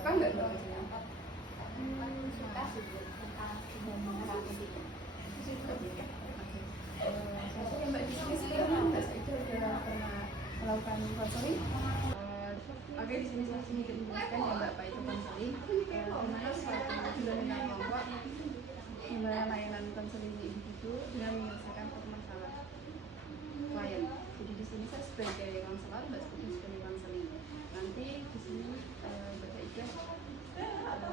Suka nggak Mbak bajunya? Suka sih tentang bagaimana gitu. Suka. Oke. Satu yang Mbak di sini sekarang Mbak Saida udah pernah melakukan konseling. Oke, di sini saya sedikit menjelaskan ya Mbak, apa itu konseling. Dimana suatu jaringan kelompok gimana layanan konseling individu dengan menyelesaikan permasalahan klien. Jadi di sini saya sebagai konselor, Mbak Saida sebagai konseling. Nanti di sini Mbak Saida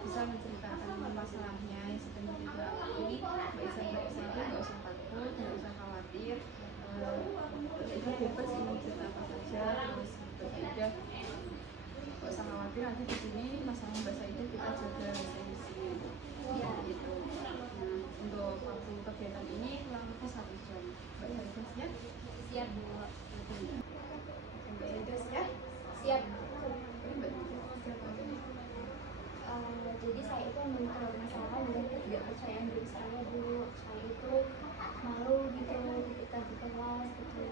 bisa menceritakan masalahnya yang sedang kita alami. Mbak Saida nggak usah takut, nggak usah khawatir. Mbak Saida bebas ingin cerita apa saja. Terus Mbak Saida nggak usah khawatir, nanti di sini masalah Mbak Saida kita jaga solusi gitu. Nah, untuk waktu kegiatan ini kurang lebih 1 jam. Mbak Saida siap? Siap Bu. Mbak Saida siap? Siap. Mbak siap apa? Jadi saya itu memiliki masalah dengan ketidakpercayaan diri saya dulu. Saya itu malu gitu ketika di kelas gitu,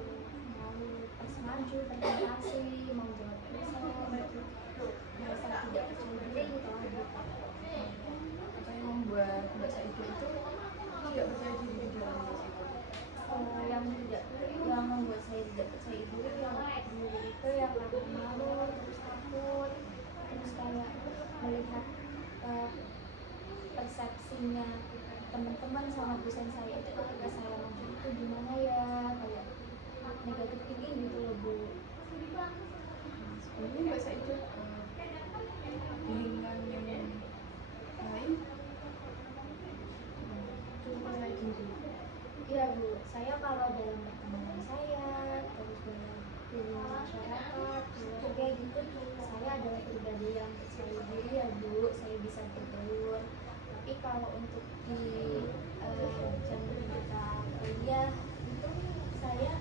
malu pas maju presentasi, mau jawab dosen gitu, merasa tidak percaya diri gitu aja. Apa yang membuat Mbak Saida itu tidak percaya diri di dalam kelas itu? Yang membuat saya tidak percaya diri itu yang karena malu, terus takut, terus kayak melihat persepsinya teman-teman sama dosen saya itu ketika saya maju itu gimana ya, kayak negatif thinking gitu loh Bu. Sebelumnya Mbak Saida bimbingan yang lain cukup percaya diri. Iya Bu, saya kalau dalam pertemanan saya, terus dalam dunia masyarakat, keluarga gitu, saya adalah pribadi yang percaya diri ya Bu, saya bisa berbaur. Tapi kalau untuk di jam kita kuliah itu saya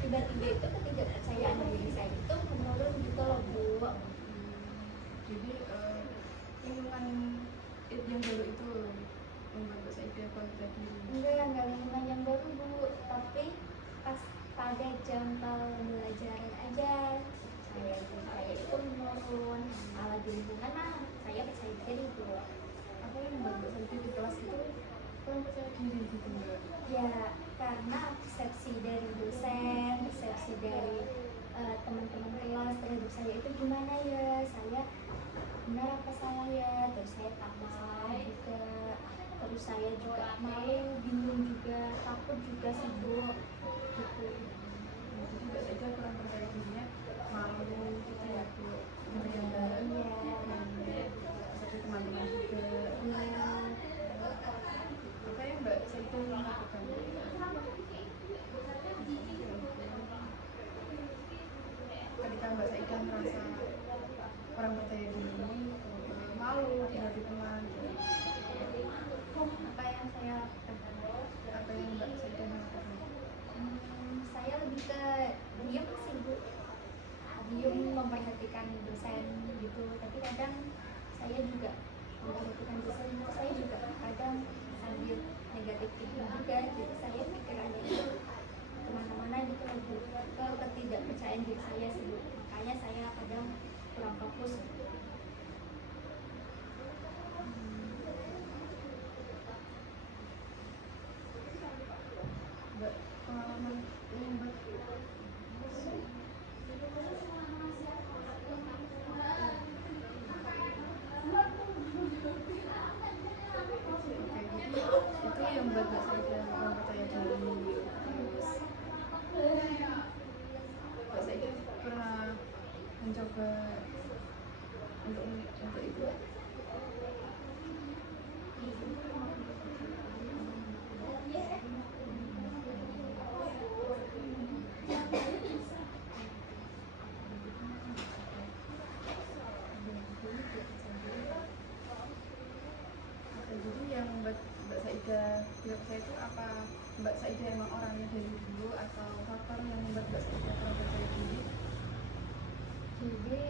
tiba-tiba itu ketidakpercayaan diri saya itu menurun gitu loh Bu. Jadi lingkungan yang baru itu membuat Mbak Saida percaya diri. Enggak lingkungan yang baru Bu, tapi pas pada jam pembelajaran aja saya itu menurun. Kalau di lingkungan saya percaya diri Bu. Apa yang membuat Mbak Saida di kelas itu kurang percaya diri gitu Mbak? Ya karena persepsi dari dosen, persepsi dari teman-teman kelas terhadap saya itu gimana ya, saya benar apa salah ya, terus saya takut salah juga, terus saya juga malu, bingung juga, takut juga sih Bu gitu. Jadi Mbak Saida kurang percaya dirinya, malu gitu ya Bu, bergambar seperti teman-teman juga. Apa yang Mbak Saida lakukan? Ketika Mbak Saida merasa kurang percaya diri, malu di hati teman, Apa yang saya lakukan? apa yang Mbak Saida lakukan? Saya lebih ke diem sih Bu, diem memperhatikan dosen gitu, tapi kadang saya juga memperhatikan dosen itu, saya juga kadang sambil negatif thinking juga, jadi saya pikirannya itu kemana-mana gitu loh Bu, ke ketidakpercayaan diri saya sih Bu, makanya saya kadang kurang fokus. Mbak, pengalaman ini Mbak itu yang membuat Mbak Saida kurang percaya diri. Terus Mbak Saida pernah mencoba untuk itu? Jadi yang Mbak Saida tidak percaya itu apa Mbak Saida emang orangnya dari dulu atau faktor yang membuat Mbak Saida kurang percaya diri? Jadi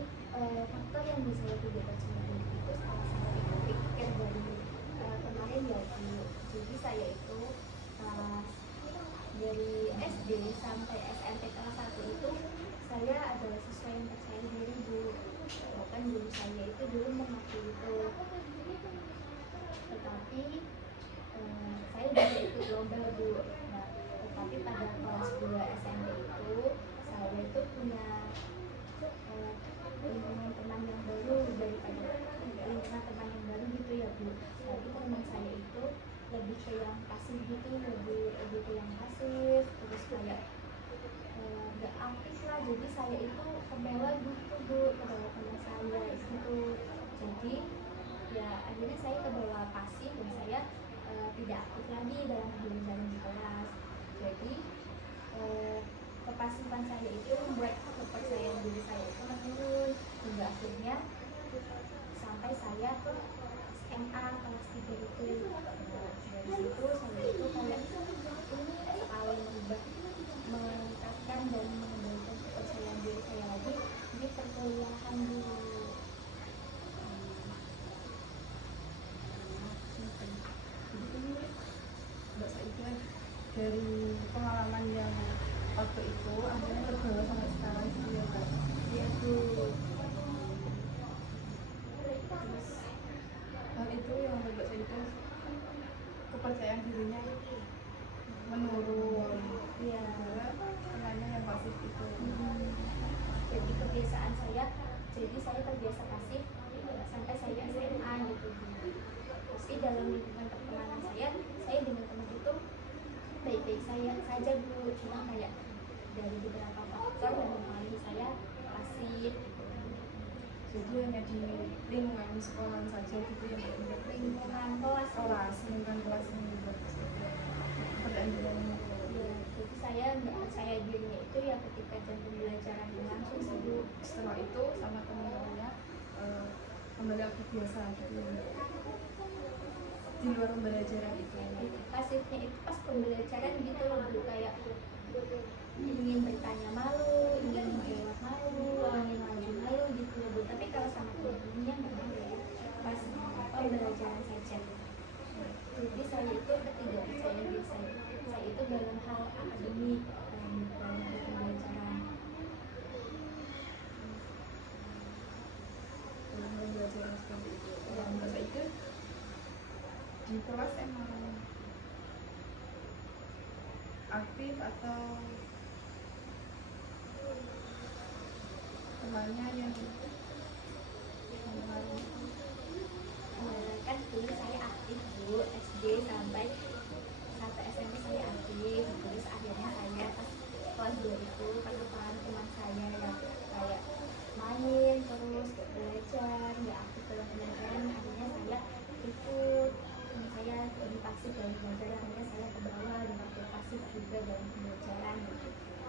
faktor yang bisa saya tidak percaya diri itu setelah saya pikir dari kemarin ya Bu. Jadi saya itu dari SD sampai SMP kelas 1 itu saya adalah siswa yang percaya diri Bu. Bahkan guru saya itu dulu mengakui saya ke bawah pasif dan saya tidak aktif lagi dalam pembelajaran di kelas. Jadi kepasifan saya itu membuat kepercayaan diri saya itu menurun hingga akhirnya sampai saya SMA kelas 3 itu. Nah, dari situ saya itu kayak ini sekali merubah, meningkatkan dan mengembalikan kepercayaan diri saya lagi di perkuliahan dulu. Jadi Mbak Saidah dari pengalaman yang waktu itu akhirnya terbawa sampai sekarang gitu ya Kak? Iya tuh. Terus hal itu yang membuat Mbak Saidah kepercayaan dirinya menurun Iya. gara temannya yang pasif itu. Jadi kebiasaan saya, jadi saya terbiasa pasif sampai saya SMA gitu. Meski dalam lingkungan pertemanan saya dengan teman itu baik-baik saya saja Bu, cuma kayak dari beberapa faktor yang mempengaruhi saya pasif gitu. Jadi hanya di lingkungan sekolah saja gitu ya Mbak? Lingkungan kelas lingkungan kelas yang membuat kepercayaan diri menurun. Iya, jadi saya nggak percaya dirinya itu ya ketika jam pembelajaran berlangsung sih Bu. Setelah itu sama teman-temannya kembali aktif biasa gitu ya. Di luar pembelajaran itu Pasifnya itu pas pembelajaran gitu loh Bu, kayak ingin bertanya malu, ingin menjawab malu, ingin maju malu gitu loh Bu. Tapi kalau sama teman-temannya nggak malu, pas pembelajaran saja. Jadi saya itu ketidakpercayaan diri saya itu dalam hal akademik, dalam hal pembelajaran. dalam pembelajaran seperti itu. Mbak Saidah di kelas emang aktif atau temannya yang mempengaruhi? Kan dulu saya aktif Bu, SD sampai 1 SMP saya aktif. Terus akhirnya saya pas kelas 2 itu ketemu teman saya yang kayak main terus gak belajar, nggak aktif dalam pembelajaran. Akhirnya saya ikut, teman saya lebih pasif dalam pembelajaran, akhirnya saya ke bawah dan ikut pasif juga dalam pembelajaran gitu.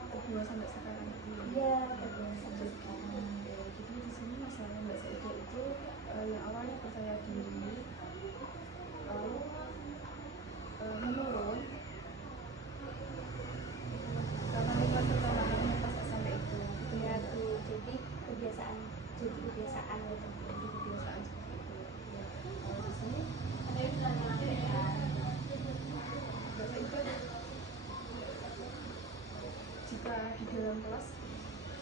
Kedua sampai sekarang gitu ya. Iya, kedua sampai sekarang. Jadi di sini masalahnya Mbak Saidah itu yang awalnya percaya diri lalu menurun karena lingkungan pertemanannya pas SMP itu gitu Ya ya. tuh, jadi kebiasaan gitu. Jadi kebiasaan seperti itu. Di sini Mbak Saidah jika di dalam kelas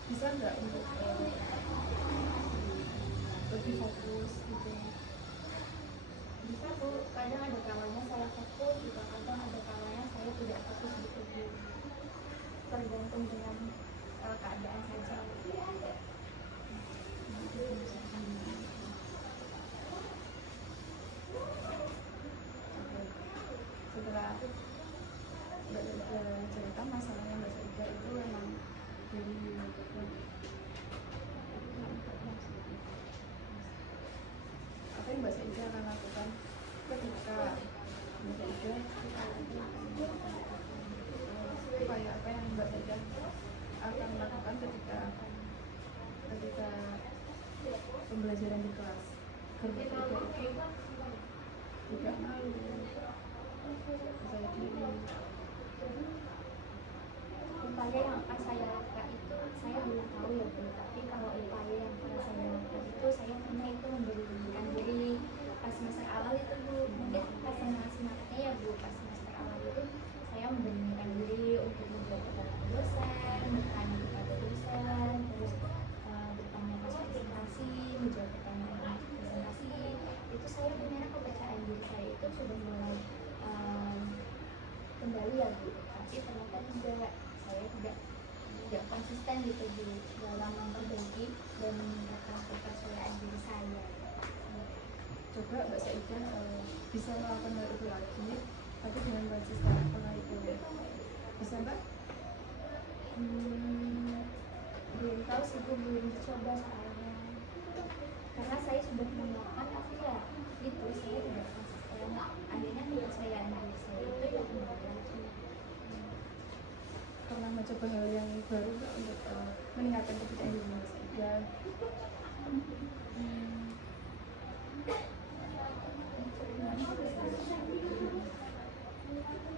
bisa nggak untuk lebih fokus gitu? Bisa Bu, kadang ada kalanya saya fokus, juga kadang ada kalanya saya tidak fokus gitu Bu. Tergantung dengan keadaan saja. Setelah Mbak Saidah cerita masalahnya Mbak Saidah itu memang dari apa yang Mbak Saidah akan lakukan ketika Mbak Saidah upaya apa yang Mbak Saidah akan lakukan ketika pembelajaran di kelas agar Mbak Saidah itu tidak malu, percaya diri. Upaya yang akan saya lakukan itu saya belum tahu ya Bu, tapi kalau upaya yang pernah saya lakukan itu saya pernah itu memberanikan diri pas semester awal itu Bu. Mungkin pas semangat-semangatnya ya Bu, pas semester awal itu saya memberanikan diri untuk menjawab pertanyaan dosen, bertanya kepada dosen, terus bertanya pas presentasi, menjawab pertanyaan pas presentasi. Itu saya punya kepercayaan diri saya itu sudah mulai kembali ya Bu, tapi ternyata tidak, saya tidak konsisten gitu Bu dalam memperbaiki dan meningkatkan kepercayaan diri saya. Coba Mbak Saidah bisa melakukan hal itu lagi tapi dengan konsisten setelah itu bisa Mbak? Belum tahu sih Bu, belum dicoba soalnya, karena saya sudah menyiapkan tapi ya itu saya mencoba hal yang baru nggak untuk meningkatkan kepercayaan diri Mbak Saida?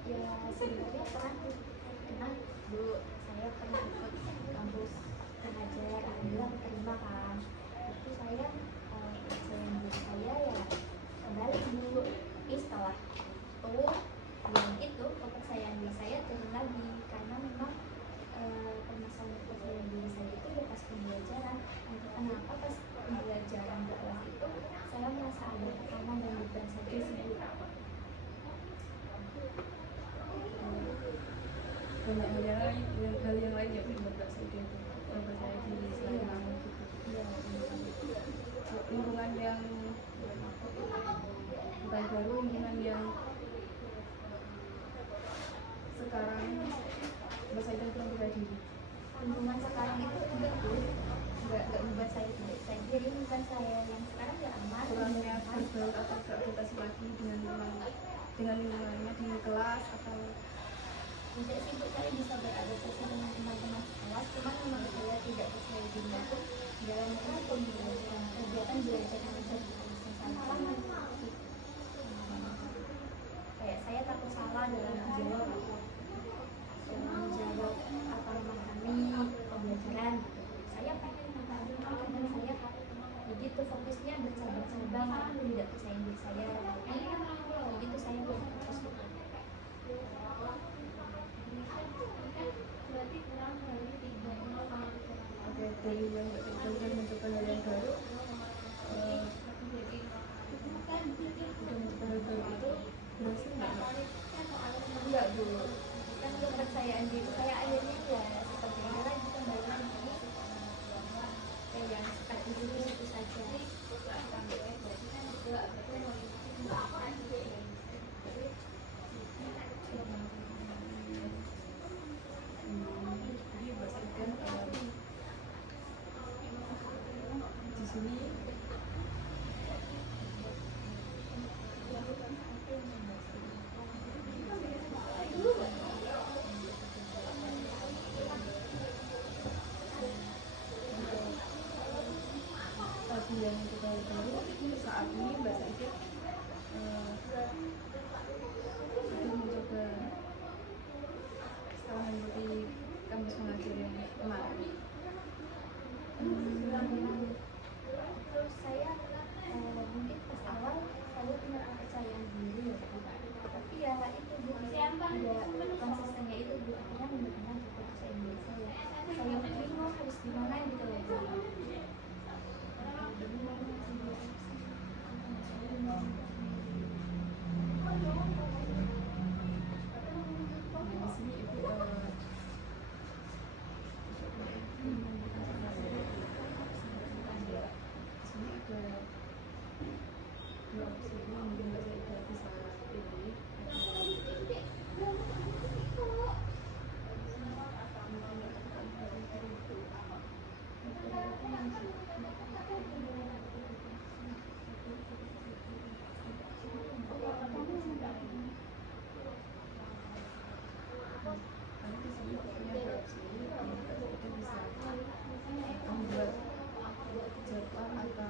Ya sebenarnya pernah dulu saya pernah ikut kampus pengajar, alhamdulillah keterima kan. Itu saya kepercayaan diri saya ya kembali dulu, tapi setelah itu yang itu kepercayaan diri saya turun lagi karena memang permasalahan kepercayaan diri saya itu ya pas pembelajaran. Entah kenapa pas pembelajaran di kelas itu saya merasa ada tekanan dan beban saja sih Bu. Banyak hal yang lain ya menurut Mbak Saida itu mempercayai diri selain kamu gitu. Ya, Lingkungan yang bukan baru, lingkungan yang sekarang Mbak Saida kurang percaya diri. lingkungan sekarang itu enggak Bu, enggak membuat saya tidak percaya diri. Lingkungan saya yang sekarang ya aman, Kurangnya aman. berbaur atau beradaptasi lagi dengan lingkungannya di kelas atau Tidak sih Bu, saya bisa beradaptasi dengan teman-teman kelas, cuma memang saya tidak percaya diri aku dalam pembelajaran kegiatan belajar mengajar di kelas yang sama seperti kayak saya takut salah dalam menjawab atau memahami pembelajaran gitu. Saya pengen memahami, kadang saya begitu fokusnya bercabang-cabang karena aku tidak percaya diri saya, tapi begitu saya belum fokus gitu. oke, dari yang Mbak Saida udah mencoba hal yang baru, itu berhasil nggak Mbak? Enggak Bu, kan kepercayaan diri saya akhirnya ya seperti ini lagi, kembali lagi kayak yang seperti itu saja. Jadi Mbak Saida di sini tadi yang kita baru saat ini Mbak Saida sudah mencoba setelah mengikuti kampus mengajar yang kemarin. Terus saya mungkin pas awal saya punya kepercayaan diri ya Bu, tapi ya itu Bu, tidak konsistennya itu Bu, akhirnya benar-benar kepercayaan diri saya bingung harus gimana gitu loh Bu. Di sini Ibu di sini ada dua opsi yang mungkin Mbak Saida bisa pilih. Karena di sini punya dua opsi, Mbak Saida bisa membuat jadwal atau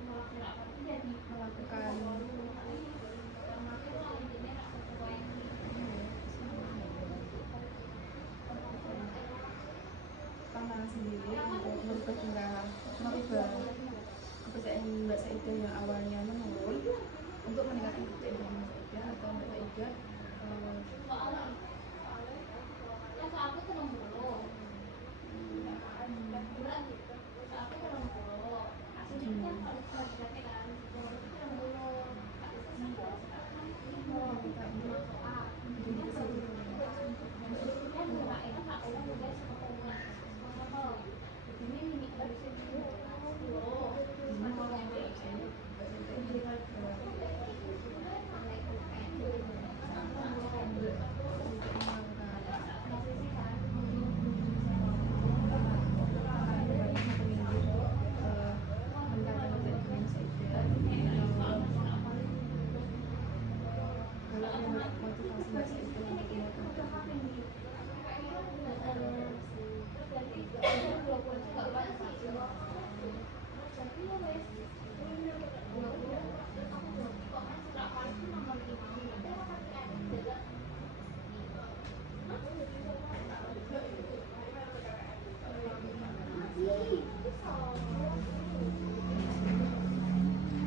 melakukan tantangan sendiri untuk merubah kepercayaan Mbak Saida yang awalnya menurun untuk meningkatkan kepercayaan diri Mbak Saida, atau Mbak Saida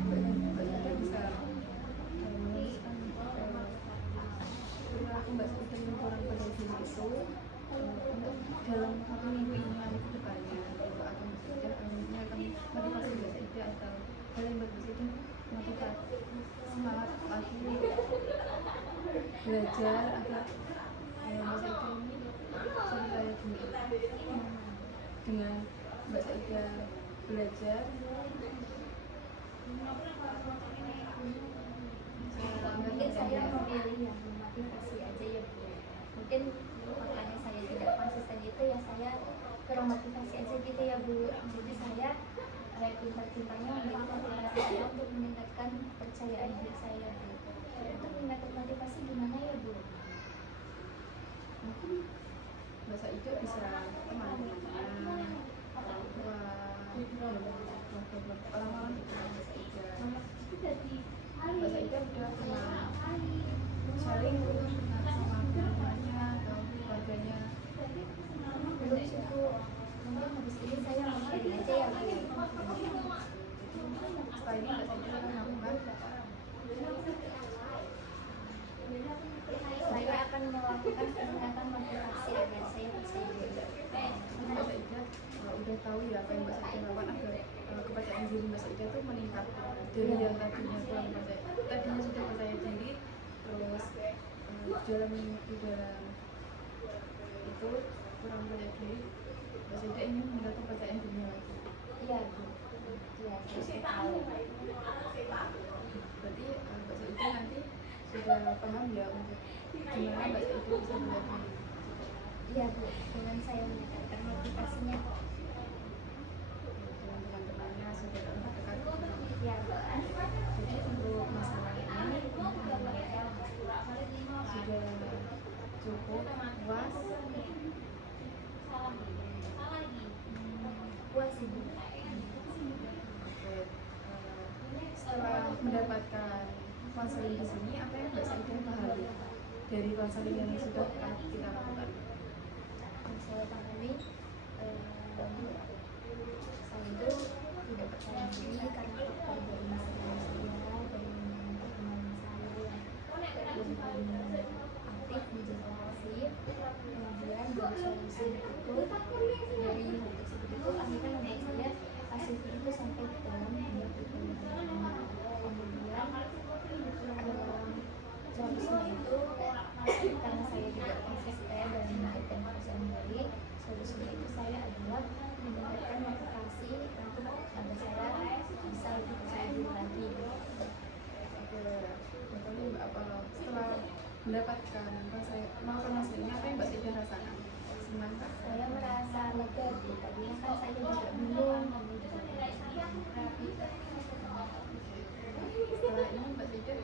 Mbak Ida bisa menuliskan perilaku Mbak Ida yang kurang pada diri itu untuk dalam 1 minggu ini nanti ke depannya gitu. Atau Mbak Ida ini akan motivasi Mbak Ida atau hal yang Mbak Ida motivasi semangat lagi belajar agar Mbak Ida ini percaya diri dengan Mbak Ida belajar Mungkin saya memilih yang memotivasi aja ya Bu. Mungkin makanya saya tidak konsisten itu ya saya kurang motivasi aja gitu ya Bu. Jadi saya pintar-pintarnya menjadi motivasi saya untuk meningkatkan kepercayaan diri saya Bu. Untuk meningkatkan motivasi gimana ya Bu? mungkin Mbak Ida bisa teman-teman orang tua orang-orang di dekat Mbak Ida udah pernah sharing belum sama teman-temannya atau keluarganya? Belum sih Bu. Mungkin habis ini saya mau sharing aja ya Bu. Setelah ini Mbak Ida akan melakukan Saya akan melakukan peningkatan motivasi agar saya percaya diri. Mbak Ida udah tahu ya apa yang Mbak Ida lakukan agar kepercayaan diri Mbak Ida tuh meningkat dari yang tadinya kurang percaya, tadinya sudah percaya diri, terus dalam itu kurang percaya diri, Mbak Ida ingin meningkatkan kepercayaan dirinya lagi. Iya Bu. Iya, saya tahu. Berarti Mbak Ida nanti sudah paham ya untuk gimana Mbak Ida bisa menjadi. Iya Bu, dengan saya meningkatkan motivasinya. Dengan teman-temannya sudah terdekat. Iya Bu. Jadi untuk masalah ini sudah cukup puas. Puas sih Bu. Oke, setelah mendapatkan konseling di sini, apa yang Mbak Ida pahami dari konseling yang sudah kita lakukan? Saya pahami saya itu tidak percaya diri karena faktor dari masing-masing saya, dari teman saya yang lebih aktif menjadi pasif, kemudian dari solusi itu dari hal tersebut itu akhirnya membuat saya pasif itu sampai ke dalam dunia pergaulan. Kemudian solusinya itu karena saya tidak konsisten dan meningkatkan kepercayaan diri, solusinya itu saya adalah meningkatkan motivasi untuk agar saya bisa lebih percaya diri lagi. Oke, contohnya Mbak, apa setelah mendapatkan konseling ini apa yang Mbak Ida rasakan? Senang kah? Saya merasa lega Bu. Tadinya kan saya juga bingung, ini juga Setelah ini Mbak Ida,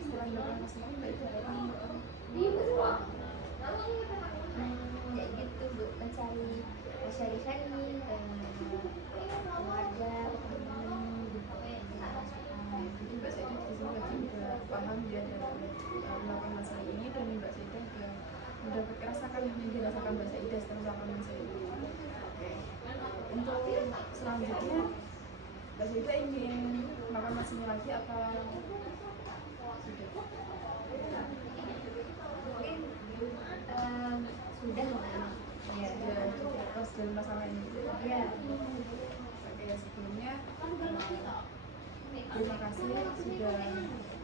setelah mendapatkan konseling Mbak Ida apa yang ya gitu Bu, mencari sharing-sharing keluarga, teman-teman gitu. jadi Mbak Ida di sini lagi udah paham ya dalam melakukan konseling ini, dan Mbak Ida udah mendapat rasakan yang dirasakan Mbak Ida setelah melakukan konseling ini. Oke, untuk selanjutnya Mbak Ida ingin melakukan konseling lagi apa sudah? Sudah mungkin ya. Sudah puas dalam masalah ini. Ya. Oke, sebelumnya terima kasih sudah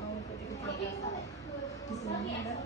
mau ikut di sini dan